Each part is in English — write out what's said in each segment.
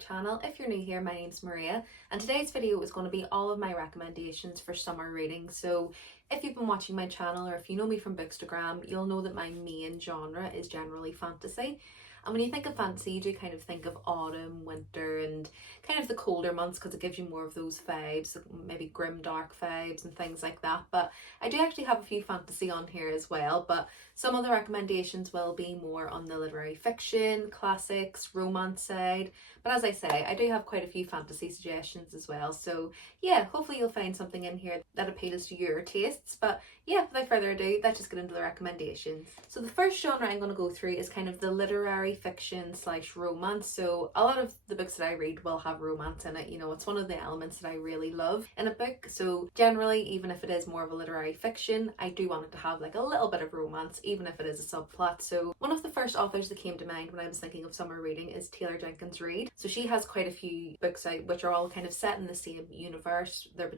channel. If you're new here, my name's Maria, and today's video is going to be all of my recommendations for summer reading. So if you've been watching my channel or if you know me from bookstagram, you'll know that my main genre is generally fantasy. And when you think of fantasy, you do kind of think of autumn, winter, and kind of the colder months because it gives you more of those vibes, maybe grim, dark vibes and things like that. But I do actually have a few fantasy on here as well, but some of the recommendations will be more on the literary fiction, classics, romance side. But as I say, I do have quite a few fantasy suggestions as well. So yeah, hopefully you'll find something in here that appeals to your tastes. But yeah, without further ado, let's just get into the recommendations. So the first genre I'm going to go through is kind of the literary fiction / romance. So a lot of the books that I read will have romance in it. You know, it's one of the elements that I really love in a book. So generally, even if it is more of a literary fiction, I do want it to have like a little bit of romance, even if it is a subplot. So one of the first authors that came to mind when I was thinking of summer reading is Taylor Jenkins Reid. So she has quite a few books out which are all kind of set in the same universe. They're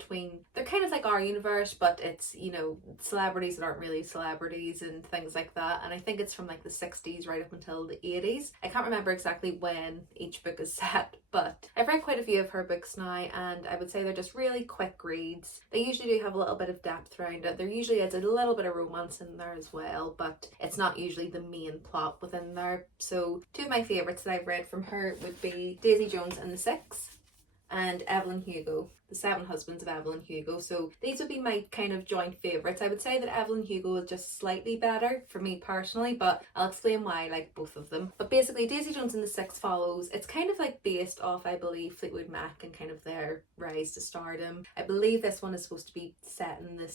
kind of like our universe, but it's, you know, celebrities that aren't really celebrities and things like that. And I think it's from like the 60s right up until the 80s. I can't remember exactly when each book is set, but I've read quite a few of her books now, and I would say they're just really quick reads. They usually do have a little bit of depth around it. There usually is a little bit of romance in there as well, but it's not usually the main plot within there. So two of my favourites that I've read from her would be Daisy Jones and the Six and Evelyn Hugo, The Seven Husbands of Evelyn Hugo. So these would be my kind of joint favourites. I would say that Evelyn Hugo is just slightly better for me personally, but I'll explain why I like both of them. But basically, Daisy Jones and the Six follows, it's kind of like based off, I believe, Fleetwood Mac and kind of their rise to stardom. I believe this one is supposed to be set in the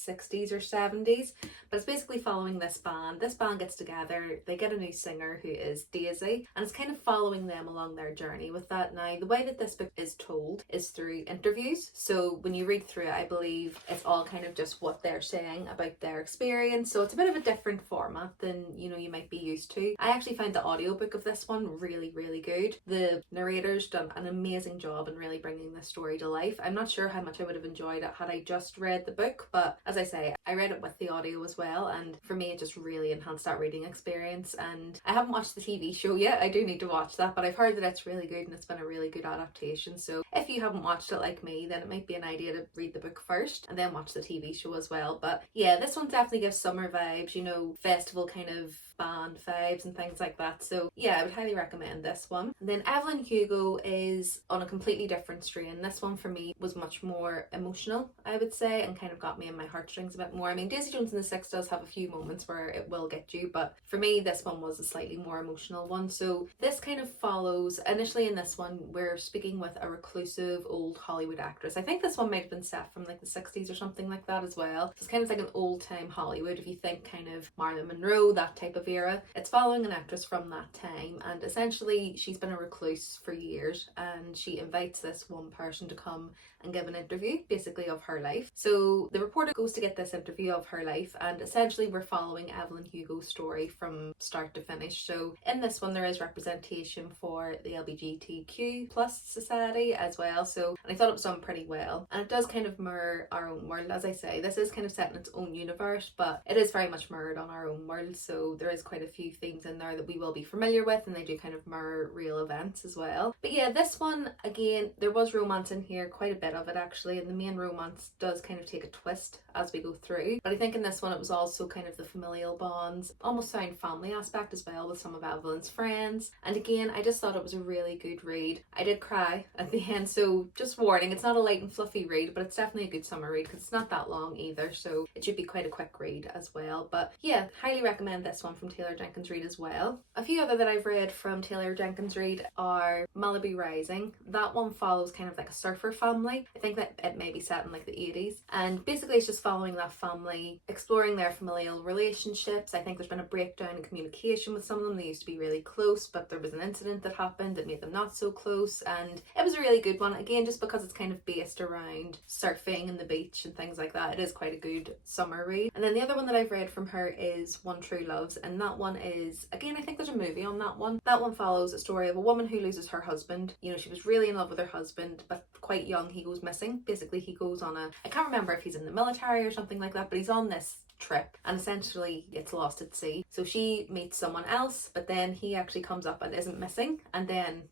60s or 70s, but it's basically following this band. This band gets together, they get a new singer who is Daisy, and it's kind of following them along their journey with that. Now, the way that this book is told is through interviews. So when you read through it, I believe it's all kind of just what they're saying about their experience. So it's a bit of a different format than, you know, you might be used to. I actually found the audiobook of this one really, really good. The narrator's done an amazing job in really bringing this story to life. I'm not sure how much I would have enjoyed it had I just read the book, but as I say, I read it with the audio as well, and for me it just really enhanced that reading experience. And I haven't watched the TV show yet. I do need to watch that, but I've heard that it's really good and it's been a really good adaptation. So if you haven't watched it like me, then it might be an idea to read the book first and then watch the TV show as well. But yeah, this one definitely gives summer vibes, you know, festival kind of band vibes and things like that. So yeah, I would highly recommend this one. And then Evelyn Hugo is on a completely different strain. This one for me was much more emotional, I would say, and kind of got me in my heartstrings a bit more. I mean, Daisy Jones and the Six does have a few moments where it will get you, but for me this one was a slightly more emotional one. So this kind of follows, initially in this one we're speaking with a reclusive old Hollywood actress. I think this one might have been set from like the 60s or something like that as well. So it's kind of like an old time Hollywood, if you think kind of Marilyn Monroe, that type of era. It's following an actress from that time, and essentially she's been a recluse for years, and she invites this one person to come and give an interview basically of her life. So the reporter goes to get this interview of her life, and essentially we're following Evelyn Hugo's story from start to finish. So in this one there is representation for the LGBTQ plus society as well. So, and I thought it was done pretty well, and it does kind of mirror our own world. As I say, this is kind of set in its own universe, but it is very much mirrored on our own world. So there is quite a few themes in there that we will be familiar with, and they do kind of mirror real events as well. But yeah, this one, again, there was romance in here, quite a bit of it actually, and the main romance does kind of take a twist as we go through. But I think in this one it was also kind of the familial bonds, almost found family aspect as well with some of Evelyn's friends. And again, I just thought it was a really good read. I did cry at the end, so just warning, it's not a light and fluffy read, but it's definitely a good summer read because it's not that long either, so it should be quite a quick read as well. But yeah, highly recommend this one from Taylor Jenkins Reid as well. A few other that I've read from Taylor Jenkins Reid are Malibu Rising. That one follows kind of like a surfer family. I think that it may be set in like the 80s, and basically it's just following that family, exploring their familial relationships. I think there's been a breakdown in communication with some of them. They used to be really close, but there was an incident that happened that made them not so close, and it was a really good one. Again, just because it's kind of based around surfing and the beach and things like that, it is quite a good summer read. And then the other one that I've read from her is One True Loves, and that one is, again, I think there's a movie on that one. That one follows a story of a woman who loses her husband. You know, she was really in love with her husband, but quite young he goes missing. Basically he goes on a, I can't remember if he's in the military or something like that, but he's on this trip and essentially gets lost at sea. So she meets someone else, but then he actually comes up and isn't missing. And then,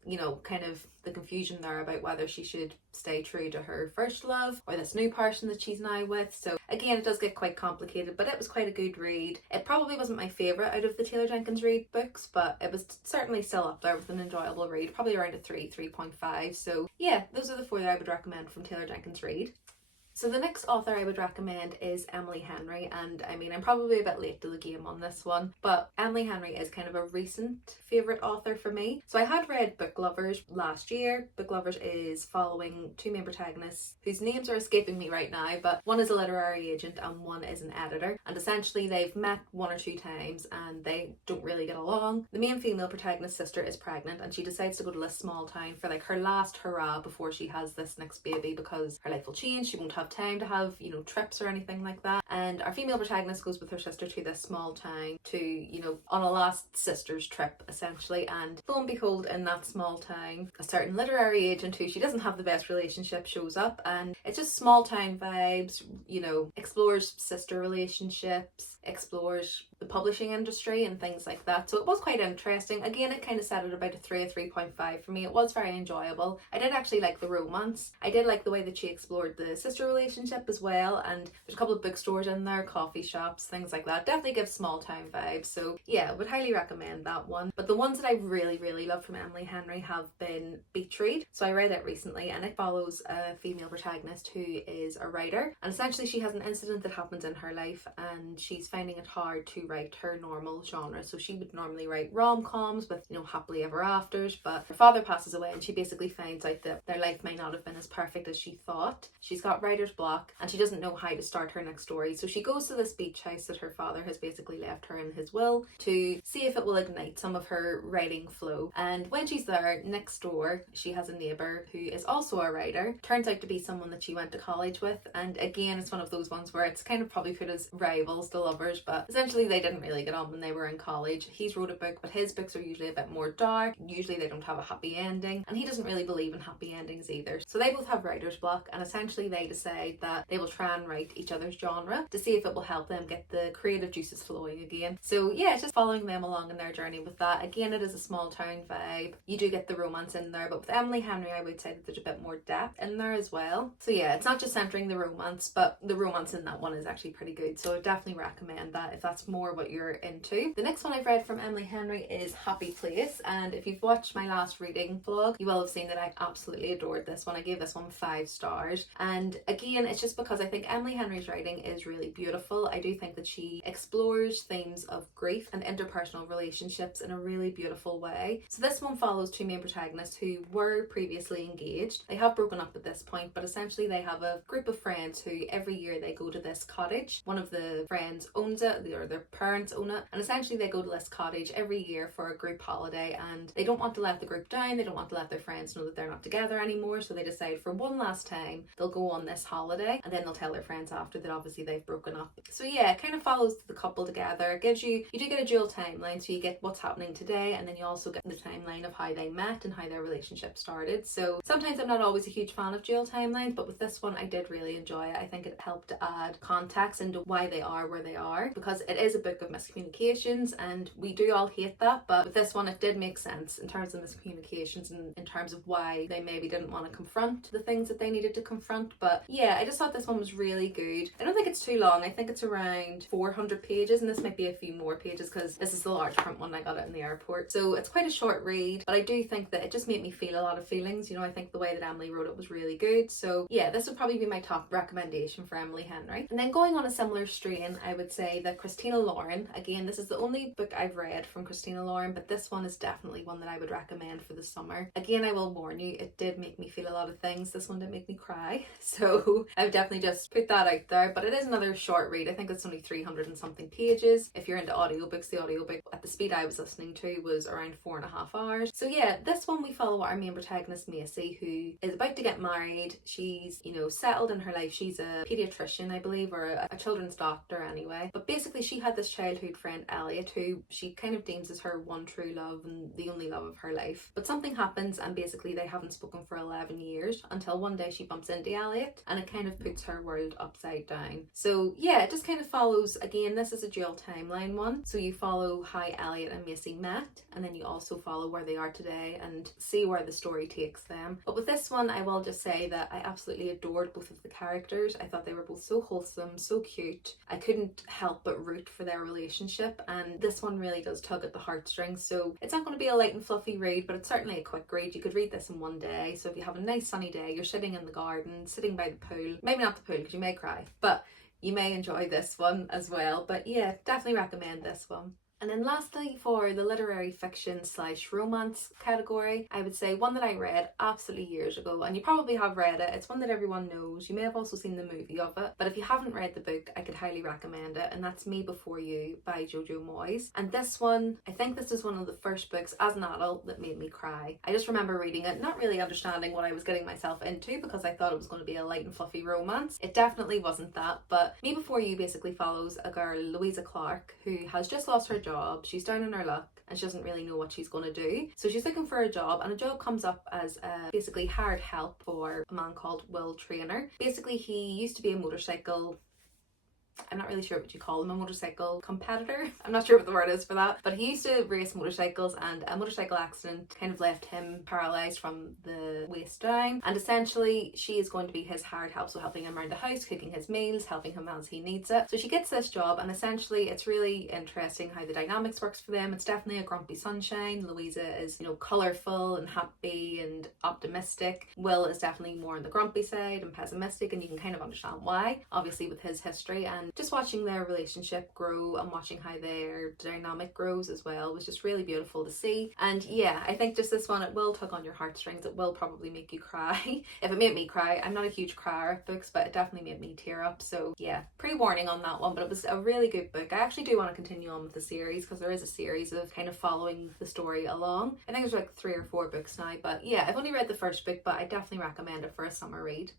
kind of the confusion there about whether she should stay true to her first love or this new person that she's now with. So again, it does get quite complicated, but it was quite a good read. It probably wasn't my favourite out of the Taylor Jenkins Reid books, but it was certainly still up there with an enjoyable read, probably around a 3.5. So yeah, those are the 4 that I would recommend from Taylor Jenkins Reid. So the next author I would recommend is Emily Henry, and I mean, I'm probably a bit late to the game on this one, but Emily Henry is kind of a recent favourite author for me. So I had read Book Lovers last year. Book Lovers is following 2 main protagonists whose names are escaping me right now, but one is a literary agent and one is an editor, and essentially they've met 1 or 2 times and they don't really get along. The main female protagonist's sister is pregnant and she decides to go to this small town for like her last hurrah before she has this next baby, because her life will change, she won't have time to have trips or anything like that. And our female protagonist goes with her sister to this small town to on a last sister's trip essentially, and lo and behold, in that small town a certain literary agent who she doesn't have the best relationship shows up, and it's just small town vibes, explores sister relationships, explores the publishing industry and things like that. So it was quite interesting. Again, it kind of set at about a 3.5 for me. It was very enjoyable. I did actually like the romance. I did like the way that she explored the sister relationship as well, and there's a couple of bookstores in there, coffee shops, things like that. Definitely gives small town vibes. So yeah, would highly recommend that one. But the ones that I really love from Emily Henry have been Beach Read. So I read it recently, and it follows a female protagonist who is a writer, and essentially she has an incident that happens in her life and she's finding it hard to write her normal genre. So she would normally write rom-coms with happily ever afters, but her father passes away and she basically finds out that their life may not have been as perfect as she thought. She's got writer's block and she doesn't know how to start her next story. So she goes to this beach house that her father has basically left her in his will to see if it will ignite some of her writing flow. And when she's there, next door she has a neighbour who is also a writer. Turns out to be someone that she went to college with, and again, it's one of those ones where it's kind of probably put as rivals to lovers, but essentially they didn't really get on when they were in college. He's wrote a book, but his books are usually a bit more dark. Usually they don't have a happy ending, and he doesn't really believe in happy endings either. So they both have writer's block, and essentially they decide that they will try and write each other's genre to see if it will help them get the creative juices flowing again. So yeah, it's just following them along in their journey with that. Again, it is a small town vibe. You do get the romance in there, but with Emily Henry I would say that there's a bit more depth in there as well. So yeah, it's not just centering the romance, but the romance in that one is actually pretty good. So I definitely recommend that if that's more what you're into. The next one I've read from Emily Henry is Happy Place, and if you've watched my last reading vlog, you will have seen that I absolutely adored this one. I gave this one 5 stars, and again, it's just because I think Emily Henry's writing is really beautiful. I do think that she explores themes of grief and interpersonal relationships in a really beautiful way. So this one follows 2 main protagonists who were previously engaged. They have broken up at this point, but essentially they have a group of friends who every year they go to this cottage. One of the friends owns it, or their parents own it, and essentially they go to this cottage every year for a group holiday, and they don't want to let the group down, they don't want to let their friends know that they're not together anymore, so they decide for one last time they'll go on this holiday, and then they'll tell their friends after that obviously they've broken up. So yeah, it kind of follows the couple together. It gives you do get a dual timeline, so you get what's happening today, and then you also get the timeline of how they met and how their relationship started. So sometimes I'm not always a huge fan of dual timelines, but with this one I did really enjoy it. I think it helped to add context into why they are where they are, because it is a book of miscommunications and we do all hate that, but with this one it did make sense in terms of miscommunications and in terms of why they maybe didn't want to confront the things that they needed to confront. But yeah, I just thought this one was really good. I don't think it's too long. I think it's around 400 pages, and this might be a few more pages because this is the large print one. I got it in the airport, so it's quite a short read, but I do think that it just made me feel a lot of feelings. I think the way that Emily wrote it was really good. So yeah, this would probably be my top recommendation for Emily Henry. And then going on a similar strain, I would say that Christina Lauren, again, this is the only book I've read from Christina Lauren, but this one is definitely one that I would recommend for the summer. Again, I will warn you, it did make me feel a lot of things. This one did make me cry, so I would definitely just put that out there. But it is another short read. I think it's only 300 and something pages. If you're into audiobooks, the audiobook at the speed I was listening to was around 4.5 hours. So yeah, this one we follow our main protagonist Macy, who is about to get married. She's settled in her life. She's a pediatrician, I believe, or a children's doctor anyway. But basically she had this childhood friend Elliot, who she kind of deems as her one true love and the only love of her life. But something happens and basically they haven't spoken for 11 years until one day she bumps into Elliot, and and it kind of puts her world upside down. So yeah, it just kind of follows, again, this is a dual timeline one, so you follow how Elliot and Macy met, and then you also follow where they are today and see where the story takes them. But with this one, I will just say that I absolutely adored both of the characters. I thought they were both so wholesome, so cute. I couldn't help but root for their relationship, and this one really does tug at the heartstrings. So it's not going to be a light and fluffy read, but it's certainly a quick read. You could read this in one day. So if you have a nice sunny day, you're sitting in the garden, sitting by the pool, maybe not the pool because you may cry, but you may enjoy this one as well. But yeah, definitely recommend this one. And then lastly, for the literary fiction / romance category, I would say one that I read absolutely years ago, and you probably have read it. It's one that everyone knows. You may have also seen the movie of it, but if you haven't read the book, I could highly recommend it, and that's Me Before You by Jojo Moyes. And this one, I think this is one of the first books as an adult that made me cry. I just remember reading it, not really understanding what I was getting myself into because I thought it was going to be a light and fluffy romance. It definitely wasn't that, but Me Before You basically follows a girl, Louisa Clark, who has just lost her job. She's down on her luck and she doesn't really know what she's going to do. So she's looking for a job, and a job comes up as basically hired help for a man called Will Trainer. Basically, he used to be a motorcycle, I'm not really sure what you call him, a motorcycle competitor. I'm not sure what the word is for that, but he used to race motorcycles, and a motorcycle accident kind of left him paralysed from the waist down, and essentially she is going to be his hired help, so helping him around the house, cooking his meals, helping him as he needs it. So she gets this job, and essentially it's really interesting how the dynamics works for them. It's definitely a grumpy sunshine. Louisa is, colourful and happy and optimistic. Will is definitely more on the grumpy side and pessimistic, and you can kind of understand why, obviously with his history. And just watching their relationship grow and watching how their dynamic grows as well was just really beautiful to see. And yeah, I think just this one, it will tug on your heartstrings. It will probably make you cry. If it made me cry, I'm not a huge crier at books, but it definitely made me tear up. So yeah, pre-warning on that one, but it was a really good book. I actually do want to continue on with the series because there is a series of kind of following the story along. I think there's like 3 or 4 books now, but yeah, I've only read the first book, but I definitely recommend it for a summer read.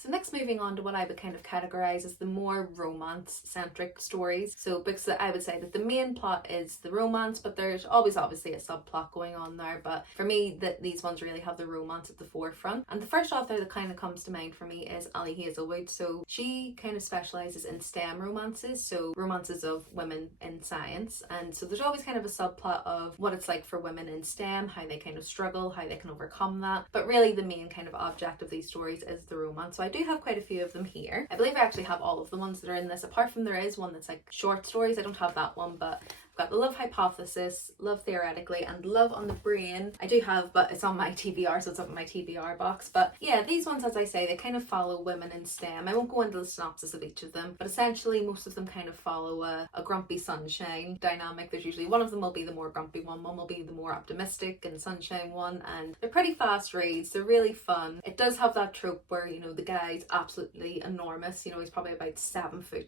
So next, moving on to what I would kind of categorize as the more romance-centric stories. So books that I would say that the main plot is the romance, but there's always obviously a subplot going on there. But for me, these ones really have the romance at the forefront. And the first author that kind of comes to mind for me is Ali Hazelwood. So she kind of specializes in STEM romances, so romances of women in science. And so there's always kind of a subplot of what it's like for women in STEM, how they kind of struggle, how they can overcome that. But really the main kind of object of these stories is the romance. So I do have quite a few of them here. I believe I actually have all of the ones that are in this, apart from there is one that's like short stories. I don't have that one, but got the Love Hypothesis, Love Theoretically, and Love on the Brain. I do have, but it's on my TBR, so it's up in my TBR box. But yeah, these ones, as I say, they kind of follow women in STEM. I won't go into the synopsis of each of them, but essentially most of them kind of follow a grumpy sunshine dynamic. There's usually one of them will be the more grumpy one will be the more optimistic and sunshine one, and they're pretty fast reads. They're really fun. It does have that trope where, the guy's absolutely enormous. He's probably about 7'5"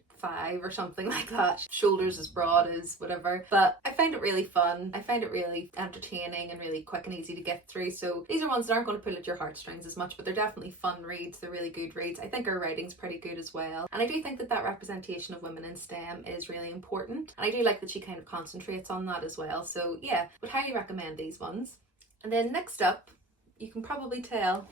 or something like that. Shoulders as broad as whatever. But I find it really fun. I find it really entertaining and really quick and easy to get through. So these are ones that aren't going to pull at your heartstrings as much, but they're definitely fun reads. They're really good reads. I think her writing's pretty good as well. And I do think that representation of women in STEM is really important. And I do like that she kind of concentrates on that as well. So yeah, would highly recommend these ones. And then next up, you can probably tell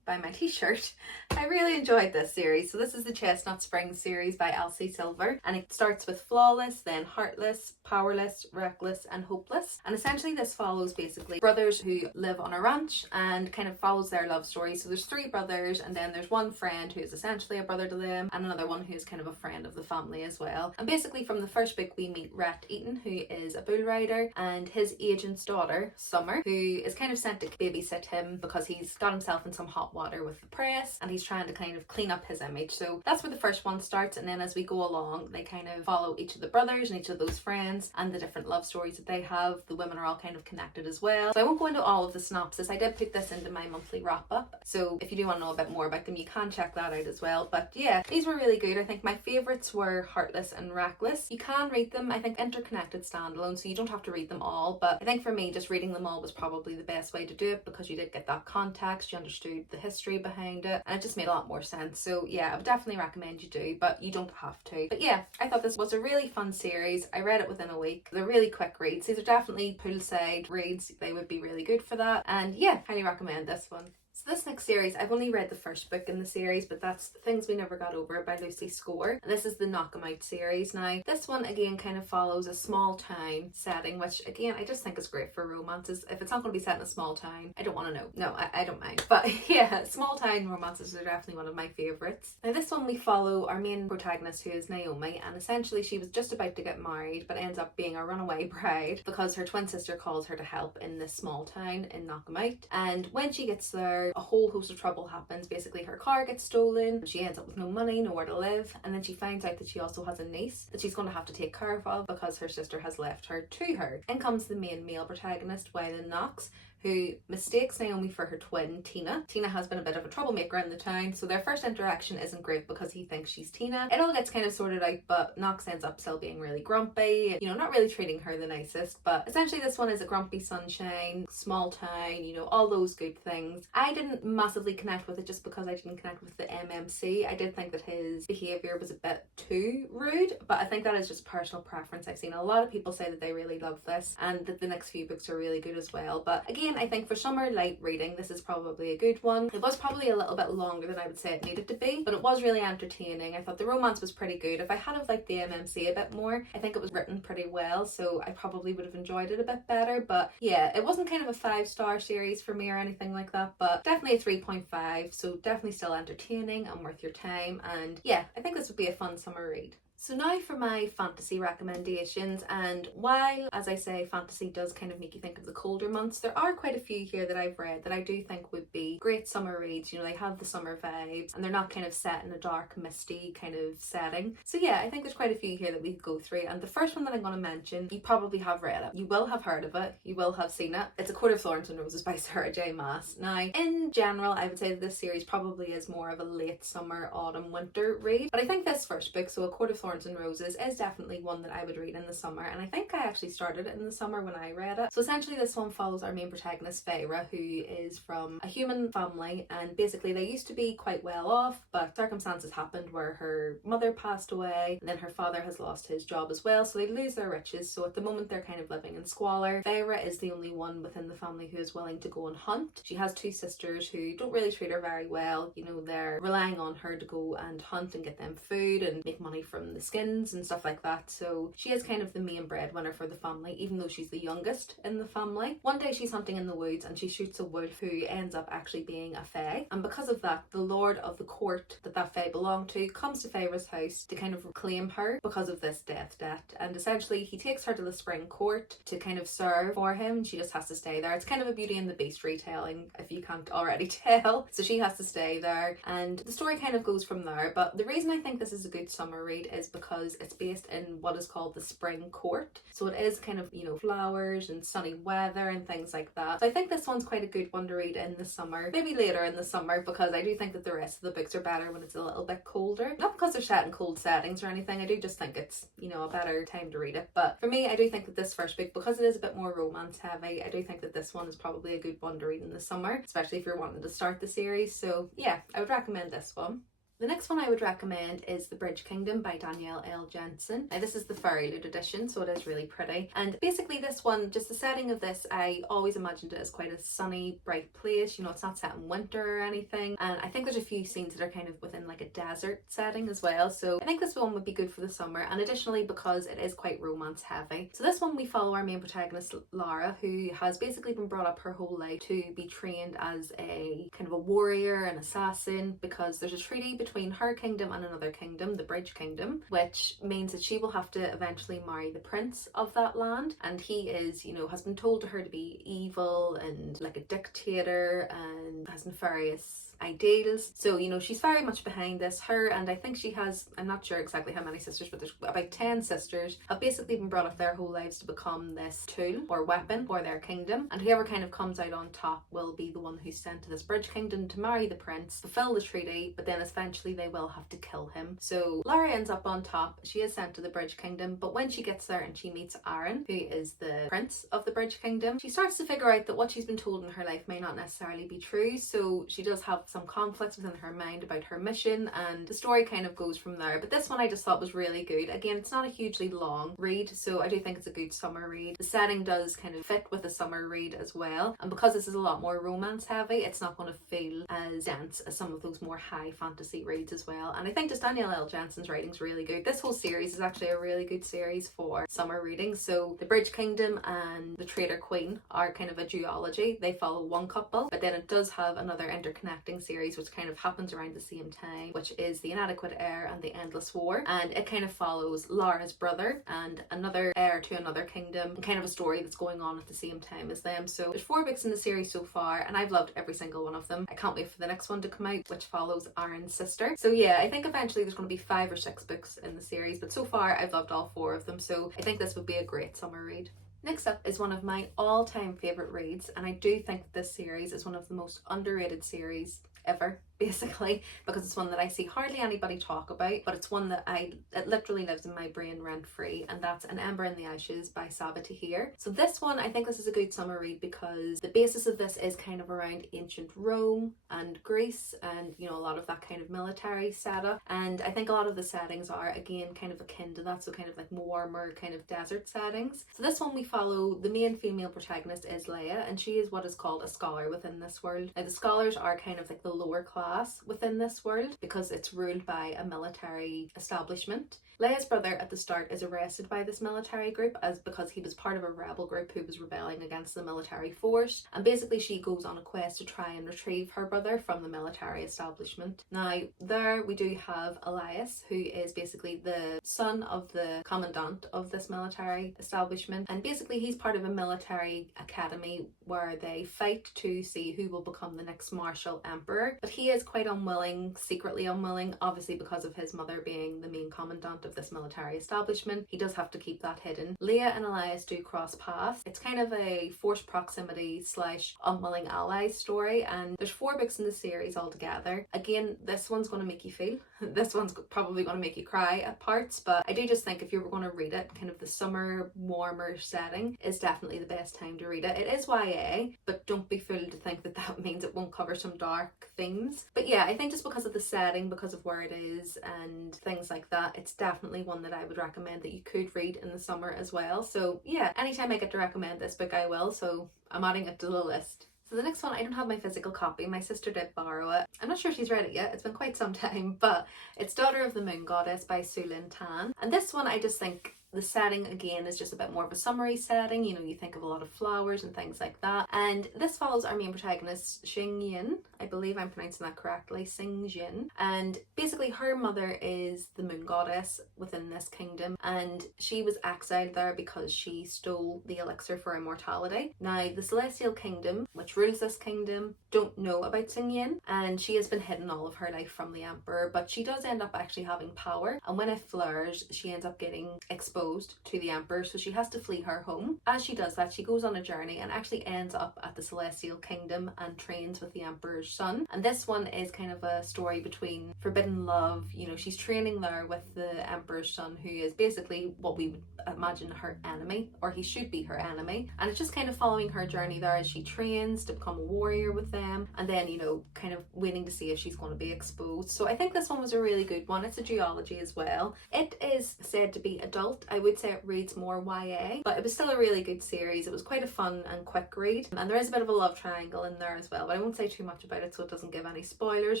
by my t-shirt, I really enjoyed this series. So this is the Chestnut Spring series by Elsie Silver, and it starts with Flawless, then Heartless, Powerless, Reckless, and Hopeless. And essentially this follows basically brothers who live on a ranch and kind of follows their love story. So there's 3 brothers, and then there's one friend who is essentially a brother to them, and another one who is kind of a friend of the family as well. And basically from the first book we meet Rhett Eaton, who is a bull rider, and his agent's daughter, Summer, who is kind of sent to babysit him because he's got himself in some hot water with the press and he's trying to kind of clean up his image. So that's where the first one starts, and then as we go along they kind of follow each of the brothers and each of those friends and the different love stories that they have. The women are all kind of connected as well. So I won't go into all of the synopsis. I did put this into my monthly wrap up, so if you do want to know a bit more about them you can check that out as well. But yeah, these were really good. I think my favourites were Heartless and Reckless. You can read them, I think, interconnected standalone, so you don't have to read them all, but I think for me just reading them all was probably the best way to do it because you did get that context, you understood the history behind it, and it just made a lot more sense. So yeah, I would definitely recommend you do, but you don't have to. But yeah, I thought this was a really fun series. I read it within a week. They're really quick reads. These are definitely poolside reads. They would be really good for that, and yeah, highly recommend this one. So this next series, I've only read the first book in the series, but that's Things We Never Got Over by Lucy Score. And this is the Knock 'Em Out series. Now, this one again kind of follows a small town setting, which again, I just think is great for romances. If it's not going to be set in a small town, I don't want to know. No, I don't mind. But yeah, small town romances are definitely one of my favourites. Now, this one we follow our main protagonist, who is Naomi, and essentially she was just about to get married, but ends up being a runaway bride because her twin sister calls her to help in this small town in Knock 'Em Out. And when she gets there, a whole host of trouble happens. Basically, her car gets stolen, she ends up with no money, nowhere to live, and then she finds out that she also has a niece that she's going to have to take care of because her sister has left her to her. In comes the main male protagonist, Wylan Knox, who mistakes Naomi for her twin, Tina. Tina has been a bit of a troublemaker in the town, so their first interaction isn't great because he thinks she's Tina. It all gets kind of sorted out, but Knox ends up still being really grumpy, not really treating her the nicest. But essentially this one is a grumpy sunshine, small town, all those good things. I didn't massively connect with it just because I didn't connect with the MMC. I did think that his behaviour was a bit too rude, but I think that is just personal preference. I've seen a lot of people say that they really love this and that the next few books are really good as well. But again, I think for summer light reading, this is probably a good one. It was probably a little bit longer than I would say it needed to be, but it was really entertaining. I thought the romance was pretty good. If I had have liked the MMC a bit more, I think it was written pretty well, so I probably would have enjoyed it a bit better. But yeah, it wasn't kind of a 5-star series for me or anything like that, but definitely a 3.5, so definitely still entertaining and worth your time. And yeah, I think this would be a fun summer read. So now for my fantasy recommendations, and while, as I say, fantasy does kind of make you think of the colder months, there are quite a few here that I've read that I do think would be great summer reads. They have the summer vibes and they're not kind of set in a dark, misty kind of setting. So yeah, I think there's quite a few here that we could go through, and the first one that I'm going to mention, you probably have read it. You will have heard of it. You will have seen it. It's A Court of Thorns and Roses by Sarah J Maas. Now, in general, I would say that this series probably is more of a late summer, autumn, winter read, but I think this first book, so A Court of Thorns and Roses, is definitely one that I would read in the summer, and I think I actually started it in the summer when I read it. So essentially this one follows our main protagonist Feyre, who is from a human family, and basically they used to be quite well off, but circumstances happened where her mother passed away and then her father has lost his job as well, so they lose their riches. So at the moment they're kind of living in squalor. Feyre is the only one within the family who is willing to go and hunt. She has two sisters who don't really treat her very well. They're relying on her to go and hunt and get them food and make money from the skins and stuff like that. So she is kind of the main breadwinner for the family, even though she's the youngest in the family. One day she's hunting in the woods and she shoots a wolf who ends up actually being a fae, and because of that, the lord of the court that fae belonged to comes to Feyre's house to kind of reclaim her because of this death debt, and essentially he takes her to the spring court to kind of serve for him. She just has to stay there. It's kind of a Beauty and the Beast retelling, if you can't already tell. So she has to stay there and the story kind of goes from there. But the reason I think this is a good summer read is because it's based in what is called the spring court. So it is kind of, flowers and sunny weather and things like that. So I think this one's quite a good one to read in the summer, maybe later in the summer, because I do think that the rest of the books are better when it's a little bit colder. Not because they're set in cold settings or anything, I do just think it's, a better time to read it. But for me, I do think that this first book, because it is a bit more romance heavy, I do think that this one is probably a good one to read in the summer, especially if you're wanting to start the series. So yeah, I would recommend this one. The next one I would recommend is The Bridge Kingdom by Danielle L. Jensen. Now this is the Fairy Loot edition, so it is really pretty. And basically this one, just the setting of this, I always imagined it as quite a sunny, bright place. It's not set in winter or anything. And I think there's a few scenes that are kind of within like a desert setting as well. So I think this one would be good for the summer, and additionally because it is quite romance heavy. So this one we follow our main protagonist Lara, who has basically been brought up her whole life to be trained as a kind of a warrior, an assassin, because there's a treaty between her kingdom and another kingdom, the Bridge Kingdom, which means that she will have to eventually marry the prince of that land, and he is, has been told to her to be evil and like a dictator and has nefarious ideals. So she's very much behind this. Her, and I think she has, I'm not sure exactly how many sisters, but there's about 10 sisters, have basically been brought up their whole lives to become this tool or weapon for their kingdom, and whoever kind of comes out on top will be the one who's sent to this Bridge Kingdom to marry the prince, fulfill the treaty, but then eventually they will have to kill him. So Lara ends up on top. She is sent to the Bridge Kingdom, but when she gets there and she meets Aaron, who is the prince of the Bridge Kingdom, she starts to figure out that what she's been told in her life may not necessarily be true. So she does have some conflicts within her mind about her mission, and the story kind of goes from there. But this one I just thought was really good. Again, it's not a hugely long read, so I do think it's a good summer read. The setting does kind of fit with a summer read as well, and because this is a lot more romance heavy, it's not going to feel as dense as some of those more high fantasy reads as well. And I think just Danielle L. Jensen's writing's really good. This whole series is actually a really good series for summer reading. So the Bridge Kingdom and the Traitor Queen are kind of a duology. They follow one couple, but then it does have another interconnecting series which kind of happens around the same time, which is The Inadequate Heir and The Endless War, and it kind of follows Lara's brother and another heir to another kingdom, and kind of a story that's going on at the same time as them. So there's 4 books in the series so far, and I've loved every single one of them. I can't wait for the next one to come out, which follows Aaron's sister. So yeah, I think eventually there's going to be 5 or 6 books in the series, but so far I've loved all 4 of them, so I think this would be a great summer read. Next up is one of my all-time favourite reads, and I do think that this series is one of the most underrated series ever, basically, because it's one that I see hardly anybody talk about, but it's one that it literally lives in my brain rent free, and that's An Ember in the Ashes by Sabaa Tahir. So this one, I think this is a good summer read because the basis of this is kind of around ancient Rome and Greece, and you know, a lot of that kind of military setup, and I think a lot of the settings are again kind of akin to that, so kind of like warmer kind of desert settings. So this one we follow the main female protagonist is Leia, and she is what is called a scholar within this world. Now the scholars are kind of like the lower class within this world because it's ruled by a military establishment. Leia's brother at the start is arrested by this military group because he was part of a rebel group who was rebelling against the military force, and basically she goes on a quest to try and retrieve her brother from the military establishment. Now there we do have Elias, who is basically the son of the commandant of this military establishment, and basically he's part of a military academy where they fight to see who will become the next martial emperor. But he is quite unwilling, secretly unwilling, obviously because of his mother being the main commandant of this military establishment. He does have to keep that hidden. Leia and Elias do cross paths. It's kind of a forced proximity / unwilling allies story, and there's 4 books in the series altogether. Again, this one's going to make you feel. This one's probably going to make you cry at parts, but I do just think if you were going to read it, kind of the summer, warmer setting is definitely the best time to read it. It is YA, but don't be fooled to think that that means it won't cover some dark themes. But yeah, I think just because of the setting, because of where it is and things like that, it's definitely one that I would recommend that you could read in the summer as well. So yeah, anytime I get to recommend this book I will, so I'm adding it to the list. So the next one, I don't have my physical copy. My sister did borrow it. I'm not sure she's read it yet. It's been quite some time, but it's Daughter of the Moon Goddess by Su Lin Tan. And this one, I just think the setting again is just a bit more of a summery setting. You know, you think of a lot of flowers and things like that. And this follows our main protagonist, Xing Yin. I believe I'm pronouncing that correctly, Xing Yin. And basically her mother is the moon goddess within this kingdom, and she was exiled there because she stole the elixir for immortality. Now the Celestial Kingdom, which rules this kingdom, don't know about Xing Yin, and she has been hidden all of her life from the emperor, but she does end up actually having power, and when it flares, she ends up getting exposed to the emperor, so she has to flee her home. As she does that, she goes on a journey and actually ends up at the Celestial Kingdom and trains with the emperor's son. And this one is kind of a story between forbidden love. You know, she's training there with the emperor's son, who is basically what we would imagine her enemy, or he should be her enemy, and it's just kind of following her journey there as she trains to become a warrior with them, and then, you know, kind of waiting to see if she's going to be exposed. So I think this one was a really good one. It's a duology as well. It is said to be adult. I would say it reads more YA, but it was still a really good series. It was quite a fun and quick read, and there is a bit of a love triangle in there as well, but I won't say too much about it so it doesn't give any spoilers.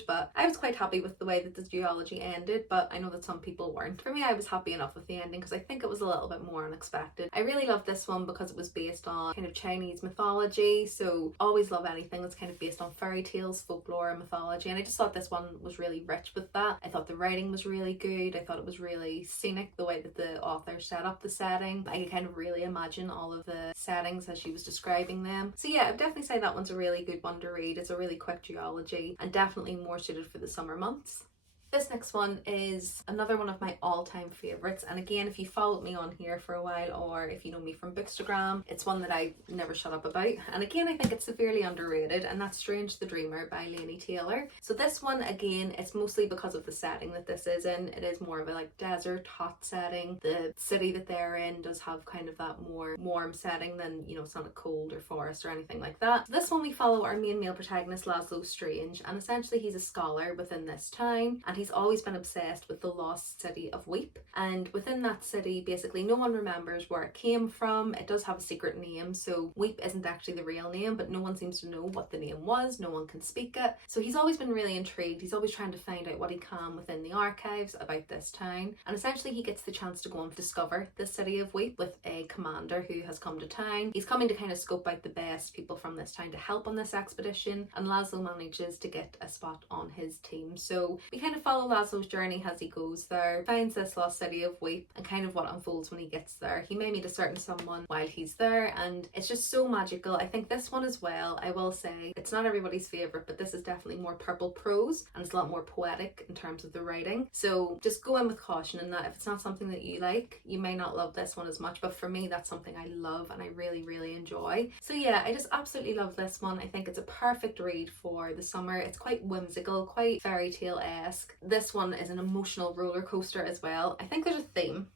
But I was quite happy with the way that the duology ended, but I know that some people weren't. For me, I was happy enough with the ending because I think it was a little bit more unexpected. I really loved this one because it was based on kind of Chinese mythology, so always love anything that's kind of based on fairy tales, folklore and mythology, and I just thought this one was really rich with that. I thought the writing was really good. I thought it was really scenic, the way that the author set up the setting. I could kind of really imagine all of the settings as she was describing them. So yeah, I would definitely say that one's a really good one to read. It's a really quick duology and definitely more suited for the summer months. This next one is another one of my all-time favourites, and again, if you followed me on here for a while or if you know me from Bookstagram, it's one that I never shut up about. And again, I think it's severely underrated, and that's Strange the Dreamer by Laini Taylor. So this one, again, it's mostly because of the setting that this is in. It is more of a like desert, hot setting. The city that they're in does have kind of that more warm setting than, you know, it's not a cold or forest or anything like that. So this one we follow our main male protagonist, Laszlo Strange, and essentially he's a scholar within this town, and he's always been obsessed with the lost city of Weep. And within that city, basically no one remembers where it came from. It does have a secret name, so Weep isn't actually the real name, but no one seems to know what the name was. No one can speak it. So he's always been really intrigued. He's always trying to find out what he can within the archives about this town. And essentially he gets the chance to go and discover the city of Weep with a commander who has come to town. He's coming to kind of scope out the best people from this town to help on this expedition, and Laszlo manages to get a spot on his team. So we kind of follow Laszlo's journey as he goes there, finds this lost city of Weep, and kind of what unfolds when he gets there. He may meet a certain someone while he's there, and it's just so magical. I think this one as well, I will say, it's not everybody's favourite, but this is definitely more purple prose, and it's a lot more poetic in terms of the writing. So just go in with caution in that if it's not something that you like, you may not love this one as much, but for me, that's something I love and I really, really enjoy. So yeah, I just absolutely love this one. I think it's a perfect read for the summer. It's quite whimsical, quite fairy tale-esque. This one is an emotional roller coaster as well. I think there's a theme.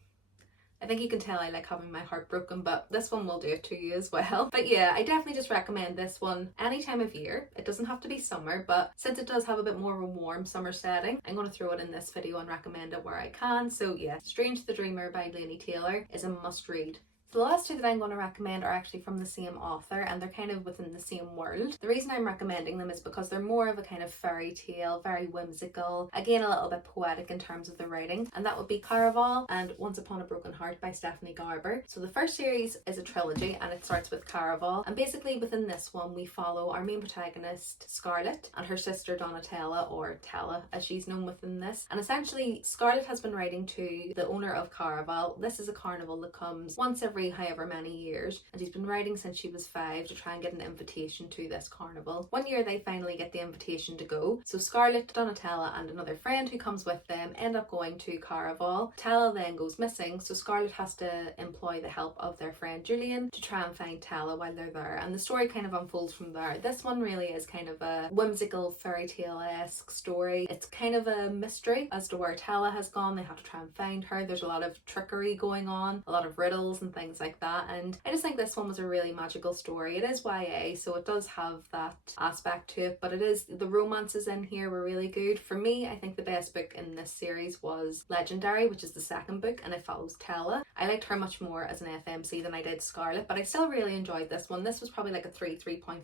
I think you can tell I like having my heart broken, but this one will do it to you as well. But yeah, I definitely just recommend this one any time of year. It doesn't have to be summer, but since it does have a bit more of a warm summer setting, I'm going to throw it in this video and recommend it where I can. So yeah, Strange the Dreamer by Laini Taylor is a must read. The last two that I'm going to recommend are actually from the same author, and they're kind of within the same world. The reason I'm recommending them is because they're more of a kind of fairy tale, very whimsical, again a little bit poetic in terms of the writing, and that would be Caraval and Once Upon a Broken Heart by Stephanie Garber. So the first series is a trilogy, and it starts with Caraval, and basically within this one we follow our main protagonist Scarlett and her sister Donatella, or Tella as she's known within this. And essentially Scarlett has been writing to the owner of Caraval. This is a carnival that comes once every however many years, and she's been writing since she was 5 to try and get an invitation to this carnival. One year they finally get the invitation to go, so Scarlett, Donatella and another friend who comes with them end up going to Caraval. Tella then goes missing, so Scarlett has to employ the help of their friend Julian to try and find Tella while they're there, and the story kind of unfolds from there. This one really is kind of a whimsical fairy tale-esque story. It's kind of a mystery as to where Tella has gone. They have to try and find her. There's a lot of trickery going on, a lot of riddles and things like that, and I just think this one was a really magical story. It is YA, so it does have that aspect to it, but it is, the romances in here were really good. For me, I think the best book in this series was Legendary, which is the second book, and it follows Tella. I liked her much more as an FMC than I did Scarlett, but I still really enjoyed this one. This was probably like a 3.5,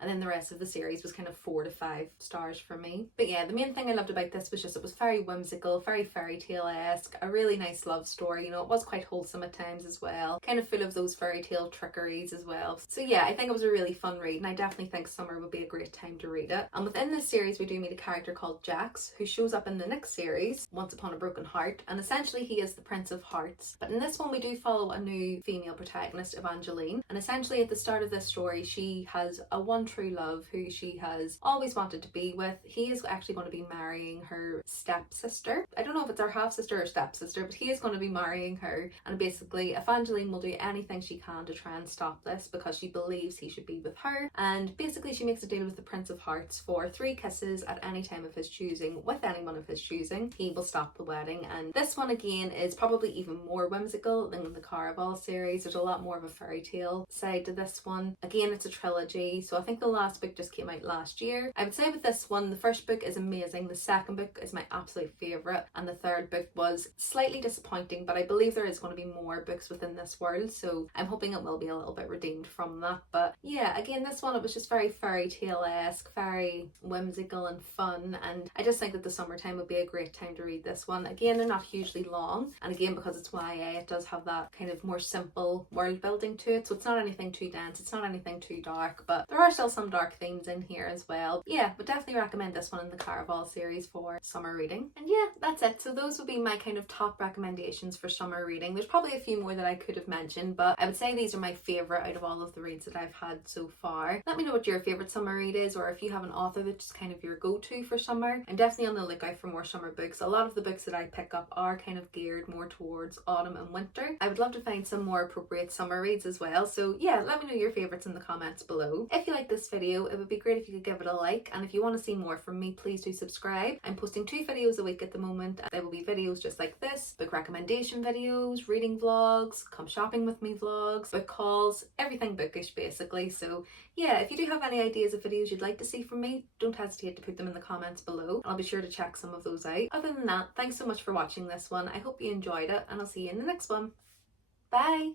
and then the rest of the series was kind of 4 to 5 stars for me. But yeah, the main thing I loved about this was just it was very whimsical, very fairy tale-esque, a really nice love story. You know, it was quite wholesome at times as well, kind of full of those fairy tale trickeries as well. So yeah, I think it was a really fun read, and I definitely think summer would be a great time to read it. And within this series we do meet a character called Jax, who shows up in the next series, Once Upon a Broken Heart, and essentially he is the Prince of Hearts. But in this one we do follow a new female protagonist, Evangeline, and essentially at the start of this story she has a one true love who she has always wanted to be with. He is actually going to be marrying her stepsister. I don't know if it's her half sister or stepsister, but he is going to be marrying her, and basically Evangeline will do anything she can to try and stop this because she believes he should be with her, and basically she makes a deal with the Prince of Hearts for 3 kisses at any time of his choosing with anyone of his choosing. He will stop the wedding, and this one again is probably even more whimsical than the Caraval series. There's a lot more of a fairy tale side to this one. Again, it's a trilogy, so I think the last book just came out last year. I would say with this one, the first book is amazing, the second book is my absolute favourite, and the third book was slightly disappointing, but I believe there is going to be more books within this world, so I'm hoping it will be a little bit redeemed from that. But yeah, again, this one, it was just very fairy tale-esque, very whimsical and fun, and I just think that the summertime would be a great time to read this one. Again, they're not hugely long, and again, because it's YA, it does have that kind of more simple world building to it, so it's not anything too dense, it's not anything too dark, but there are still some dark themes in here as well. Yeah, but definitely recommend this one in the Caraval series for summer reading. And yeah, that's it. So those would be my kind of top recommendations for summer reading. There's probably a few more that I could could have mentioned, but I would say these are my favourite out of all of the reads that I've had so far. Let me know what your favourite summer read is, or if you have an author that's just kind of your go-to for summer. I'm definitely on the lookout for more summer books. A lot of the books that I pick up are kind of geared more towards autumn and winter. I would love to find some more appropriate summer reads as well, so yeah, let me know your favourites in the comments below. If you like this video, it would be great if you could give it a like, and if you want to see more from me, please do subscribe. I'm posting 2 videos a week at the moment. There will be videos just like this, book recommendation videos, reading vlogs, come shopping with me vlogs, book hauls, everything bookish basically. So yeah, if you do have any ideas of videos you'd like to see from me, don't hesitate to put them in the comments below. I'll be sure to check some of those out. Other than that, thanks so much for watching this one. I hope you enjoyed it, and I'll see you in the next one. Bye!